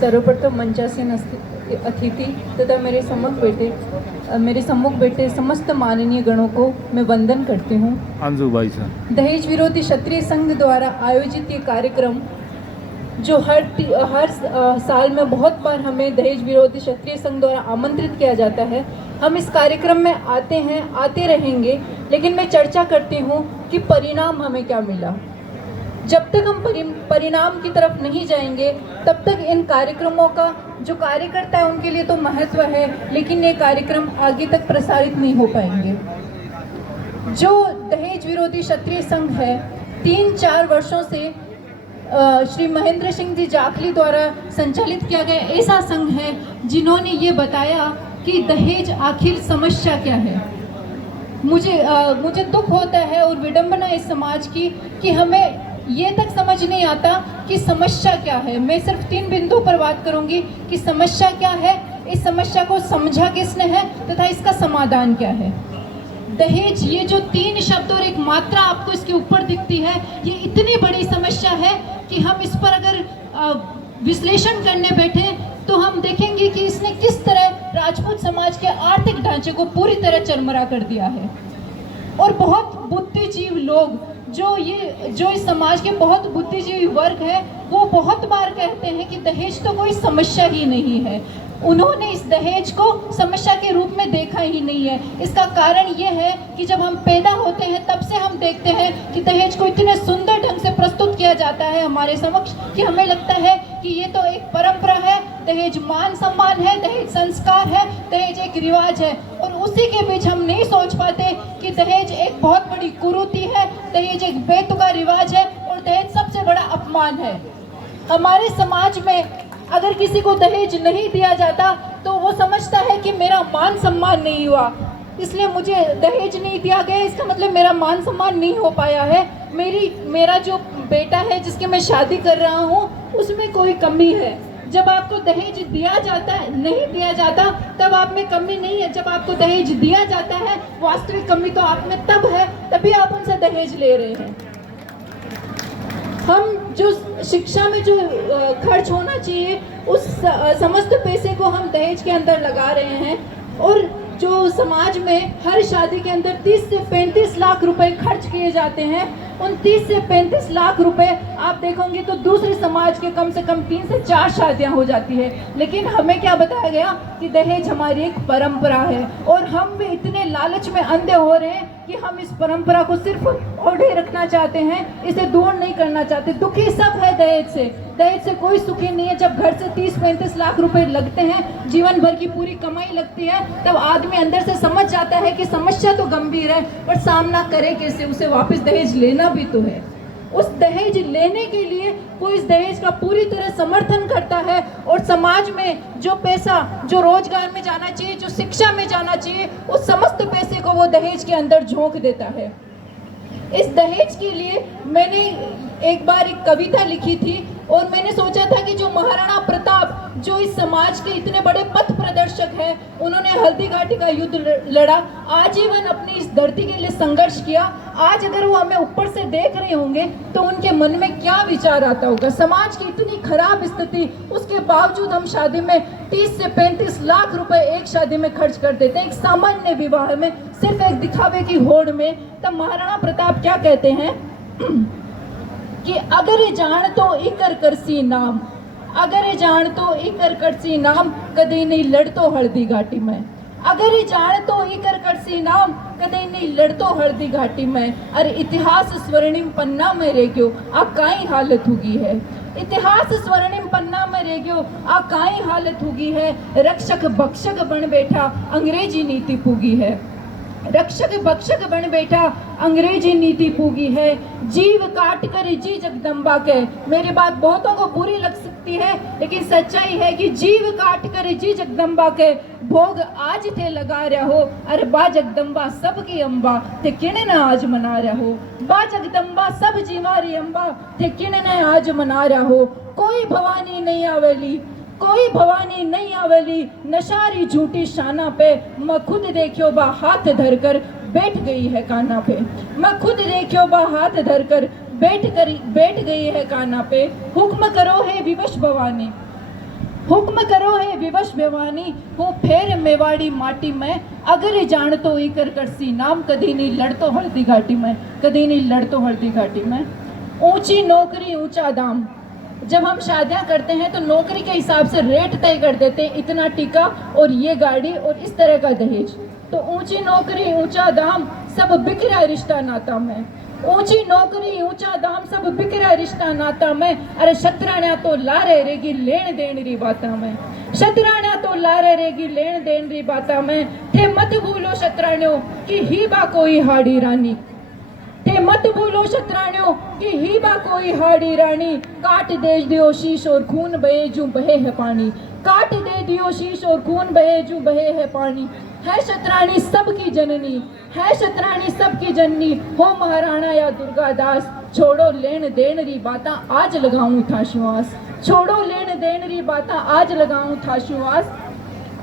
सर्वप्रथम मंचासीन अतिथि तथा मेरे सम्मुख बैठे समस्त माननीय गणों को मैं वंदन करती हूँ। अंजू भाई साहब, दहेज विरोधी क्षत्रिय संघ द्वारा आयोजित ये कार्यक्रम जो हर साल में बहुत बार हमें दहेज विरोधी क्षत्रिय संघ द्वारा आमंत्रित किया जाता है, हम इस कार्यक्रम में आते हैं, आते रहेंगे, लेकिन मैं चर्चा करती हूँ कि परिणाम हमें क्या मिला। जब तक हम परिणाम की तरफ नहीं जाएंगे तब तक इन कार्यक्रमों का जो कार्यकर्ता है उनके लिए तो महत्व है, लेकिन ये कार्यक्रम आगे तक प्रसारित नहीं हो पाएंगे। जो दहेज विरोधी क्षत्रिय संघ है 3-4 वर्षों से श्री महेंद्र सिंह जी जाखली द्वारा संचालित किया गया ऐसा संघ है जिन्होंने ये बताया कि दहेज आखिर समस्या क्या है। मुझे दुख होता है और विडंबना इस समाज की कि हमें ये तक समझ नहीं आता कि समस्या क्या है। मैं सिर्फ 3 बिंदुओं पर बात करूंगी कि समस्या क्या है, इस समस्या को समझा किसने है तथा इसका समाधान क्या है। दहेज, ये जो 3 शब्द और एक मात्रा आपको इसके ऊपर दिखती है, ये इतनी बड़ी समस्या है कि हम इस पर अगर विश्लेषण करने बैठे तो हम देखेंगे कि इसने किस तरह राजपूत समाज के आर्थिक ढांचे को पूरी तरह चरमरा कर दिया है। और बहुत बुद्धिजीवी लोग जो इस समाज के बहुत बुद्धिजीवी वर्ग है, वो बहुत बार कहते हैं कि दहेज तो कोई समस्या ही नहीं है। उन्होंने इस दहेज को समस्या के रूप में देखा ही नहीं है। इसका कारण ये है कि जब हम पैदा होते हैं तब से हम देखते हैं कि दहेज को इतने सुंदर ढंग से प्रस्तुत किया जाता है हमारे समक्ष कि हमें लगता है कि ये तो एक परंपरा है, दहेज मान सम्मान है, दहेज संस्कार है, दहेज एक रिवाज है। और उसी के बीच हम नहीं सोच पाते कि दहेज एक बहुत बड़ी कुरीति है, दहेज एक बेतुका रिवाज है और दहेज सबसे बड़ा अपमान है। हमारे समाज में अगर किसी को दहेज नहीं दिया जाता तो वो समझता है कि मेरा मान सम्मान नहीं हुआ, इसलिए मुझे दहेज नहीं दिया गया, इसका मतलब मेरा मान सम्मान नहीं हो पाया है। मेरा जो बेटा है जिसके मैं शादी कर रहा हूँ उसमें कोई कमी है। जब आपको दहेज दिया जाता है, नहीं दिया जाता तब आप में कमी नहीं है। जब आपको दहेज दिया जाता है वास्तविक कमी तो आप में तब है, तभी आप उनसे दहेज ले रहे हैं। हम जो शिक्षा में जो खर्च होना चाहिए उस समस्त पैसे को हम दहेज के अंदर लगा रहे हैं। और जो समाज में हर शादी के अंदर 30 से 35 लाख रुपए खर्च किए जाते हैं, उन 30 से 35 लाख रुपए आप देखोगे तो दूसरे समाज के कम से कम 3 से 4 शादियां हो जाती है। लेकिन हमें क्या बताया गया कि दहेज हमारी एक परंपरा है और हम भी इतने लालच में अंधे हो रहे हैं कि हम इस परंपरा को सिर्फ ओढ़े रखना चाहते हैं, इसे दूर नहीं करना चाहते। दुखी सब है दहेज से कोई सुखी नहीं है। जब घर से 30-35 लाख रुपए लगते हैं, जीवन भर की पूरी कमाई लगती है, तब आदमी अंदर से समझ जाता है कि समस्या तो गंभीर है, पर सामना करे कैसे, उसे वापस दहेज लेना भी तो है। उस दहेज लेने के लिए कोई इस दहेज का पूरी तरह समर्थन करता है और समाज में जो पैसा जो रोजगार में जाना चाहिए, जो शिक्षा में जाना चाहिए, उस समस्त पैसे को वो दहेज के अंदर झोंक देता है। इस दहेज के लिए मैंने एक बार एक कविता लिखी थी और मैंने सोचा था कि जो महाराणा प्रताप जो इस समाज के इतने बड़े पथ प्रदर्शक हैं, उन्होंने हल्दी घाटी का युद्ध लड़ा, आजीवन अपनी इस धरती के लिए संघर्ष किया। आज अगर वो हमें ऊपर से देख रहे होंगे तो उनके मन में क्या विचार आता होगा। समाज की इतनी खराब स्थिति, उसके बावजूद हम शादी में 30 से 35 लाख रुपए एक शादी में खर्च कर देते हैं, एक सामान्य विवाह में, सिर्फ एक दिखावे की होड़ में। तब महाराणा प्रताप क्या कहते हैं कि अगर ये जान तो इकर करसी नाम, अगर ये जान तो इकर करसी नाम, कदे नहीं लड़तो हल्दी घाटी में। अगर ये जान तो इकर करसी नाम, कदे नहीं लड़तो हल्दी घाटी में। अरे इतिहास स्वर्णिम पन्ना में रह गयो, आ काई हालत होगी है। इतिहास स्वर्णिम पन्ना में रह गयो, आ काई हालत होगी है। रक्षक भक्षक बन बैठा, अंग्रेजी नीति पूगी है। रक्षक भक्षक बन बैठा, अंग्रेजी नीति पूगी है। जीव काट कर जी जगदम्बा के। मेरी बात बहुतों को बुरी लग सकती है, लेकिन सच्चाई है कि जीव काट कर जी जगदम्बा के, भोग आज थे लगा रहा हो। अरे बा जगदम्बा सबकी अम्बा, थे किने न आज मना रहा हो। बा जगदम्बा सब जीवारी अम्बा, थे किने न आज मना रहा हो। कोई भवानी नहीं आवेली, कोई भवानी नहीं आवेली, नशारी झूठी शाना पे। मैं खुद देखियो बा हाथ धरकर बैठ गई है काना पे। मैं खुद देखियो बा हाथ धरकर बैठ गई है काना पे। हुक्म करो है विवश भवानी, हुक्म करो है विवश बेवानी हूँ फेर मेवाड़ी माटी में अगर जान तो ई कर करसी नाम कदी नहीं लड़तो हल्दी घाटी में कदी नहीं लड़तो हल्दी घाटी में। ऊंची नौकरी ऊंचा दाम, जब हम शादियां करते हैं तो नौकरी के हिसाब से रेट तय कर देते हैं, इतना टिका और ये गाड़ी और इस तरह का दहेज। तो ऊंची नौकरी ऊंचा दाम सब बिक रहा रिश्ता नाता में, ऊंची नौकरी ऊंचा दाम सब बिक रहा रिश्ता नाता में। अरे शतराण्या तो लारे रेगी लेन देन री बाता में, शतराण्या तो लारे रेगी लेन देन री बाता में। थे मत भूलो शतराण्यो कि ही बा कोई हाड़ी रानी, थे मत भूलो शतराण्यो कि ही बा कोई हाड़ी रानी। काट दे दियो शीश और खून बहे जू बहे है पानी, काट दे दियो शीश और खून बहे जू बहे है पानी। है शतरानी सबकी जननी, है शतरानी सबकी जननी हो महाराणा या दुर्गादास। छोड़ो लेन देन री बाता आज लगाऊं था श्वास, छोड़ो लेन देन री बाता आज लगाऊं था श्वास।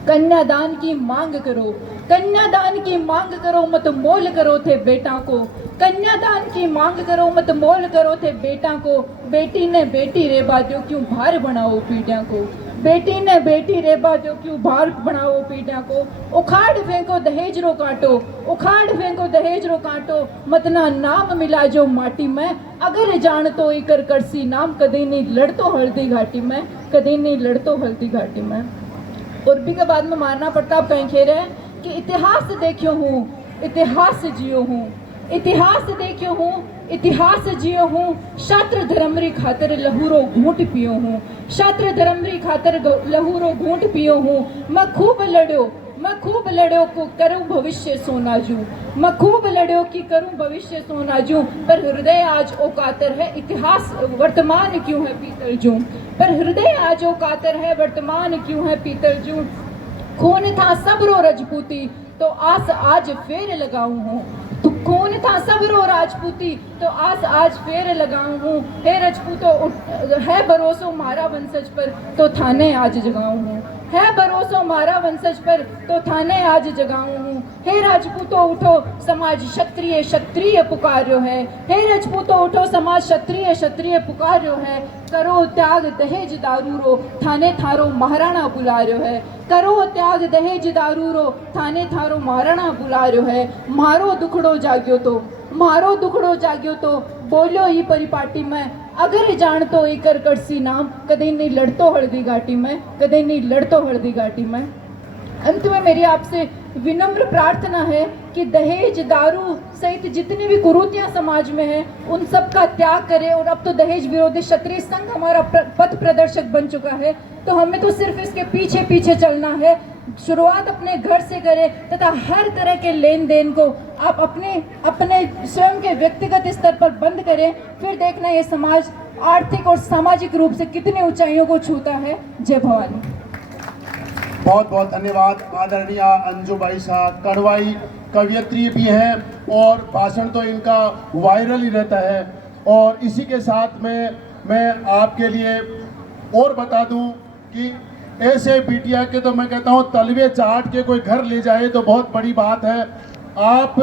कन्यादान की मांग करो, कन्यादान की मांग करो मत मोल करो थे बेटा को, कन्यादान की मांग करो मत मोल करो थे बेटा को। बेटी ने बेटी रेबा दो क्यों भार बनाओ पीढ़िया को, बेटी ने बेटी रेबा दो क्यों भार बनाओ पीढ़िया को। उखाड़ फेंको दहेज रो कांटो, उखाड़ फेंको दहेज रो कांटो मत ना नाम मिला जो माटी में अगर जान तो इकर करसी नाम कदी नहीं लड़तो हल्दी घाटी में, कदी नहीं लड़तो हल्दी घाटी में। और भी के बाद में मारना पड़ता अब कहीं खेर है कि इतिहास देखियो हूँ इतिहास जियो हूँ, इतिहास देखियो हूँ इतिहास जियो हूँ। शास्त्र धर्म री खातिर लहूरो घूंट पियो हूँ, शास्त्र धर्म री खातिर लहूरो घूंट पियो हूँ। मैं खूब लड़ो, मैं खूब लड़ो को करूं भविष्य सोनाजू, मैं खूब लड़ो कि करूं भविष्य सोनाजू। पर हृदय आज ओ कातर है इतिहास वर्तमान क्यों है पीतल जू, पर हृदय आज ओ कातर है वर्तमान क्यों है पीतल जू। खून था सबरो रजपूती तो आस आज फेर लगाऊं हूँ, तो खून था सबरो राजपूती तो आस आज फेर लगाऊं हूँ। हे रजपूतो है भरोसो मारा वंशज पर तो थाने आज जगाऊं हूँ, है भरोसो मारा वंशज पर तो थाने आज जगाऊं हूँ। हे राजपूतो उठो समाज क्षत्रिय क्षत्रिय पुकार्यो है, हे राजपूतो उठो समाज क्षत्रिय क्षत्रिय पुकार्यो है। करो त्याग दहेज दारू रो थाने थारो महाराणा बुला रह्यो है, करो त्याग दहेज दारू रो थाने थारो महाराणा बुला रह्यो है। मारो दुखड़ो जाग्यो तो, मारो दुखड़ो जाग्यो तो बोलो ही परिपाटी में अगर जान तो इकर करसी नाम कदे नहीं लड़तो हल्दी घाटी में, कदे नहीं लड़तो हल्दी घाटी में। अंत में मेरी आपसे विनम्र प्रार्थना है कि दहेज दारू सहित जितनी भी कुरीतियां समाज में हैं उन सब का त्याग करें। और अब तो दहेज विरोधी क्षत्रिय संघ हमारा पथ प्रदर्शक बन चुका है, तो हमें तो सिर्फ इसके पीछे पीछे चलना है। शुरुआत अपने घर से करें तथा हर तरह के लेन देन को आप अपने स्वयं के व्यक्तिगत स्तर पर बंद करें, फिर देखना ये समाज आर्थिक और सामाजिक रूप से कितनी ऊंचाइयों को छूता है। जय भवानी। बहुत बहुत धन्यवाद आदरणीय अंजुबाई शाह। कड़वाई कवयित्री भी हैं और भाषण तो इनका वायरल ही रहता है। और इसी के साथ में मैं आपके लिए और बता दूं कि ऐसे बिटिया के तो मैं कहता हूं तलवे चाट के कोई घर ले जाए तो बहुत बड़ी बात है। आप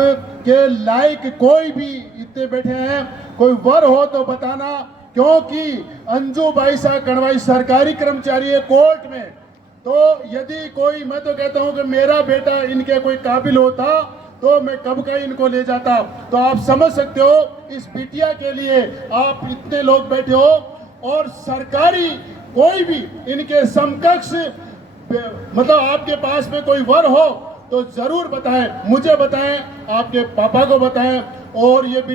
के लायक कोई भी इतने बैठे हैं, कोई वर हो तो बताना, क्योंकि अंजुबाई शाह कड़वाई सरकारी कर्मचारी है कोर्ट में। तो यदि कोई, मैं तो कहता हूं कि मेरा बेटा इनके कोई काबिल होता तो मैं कब का इनको ले जाता। तो आप समझ सकते हो इस बिटिया के लिए आप इतने लोग बैठे हो, और सरकारी कोई भी इनके समकक्ष मतलब आपके पास में कोई वर हो तो जरूर बताएं, मुझे बताएं, आपके पापा को बताएं। और ये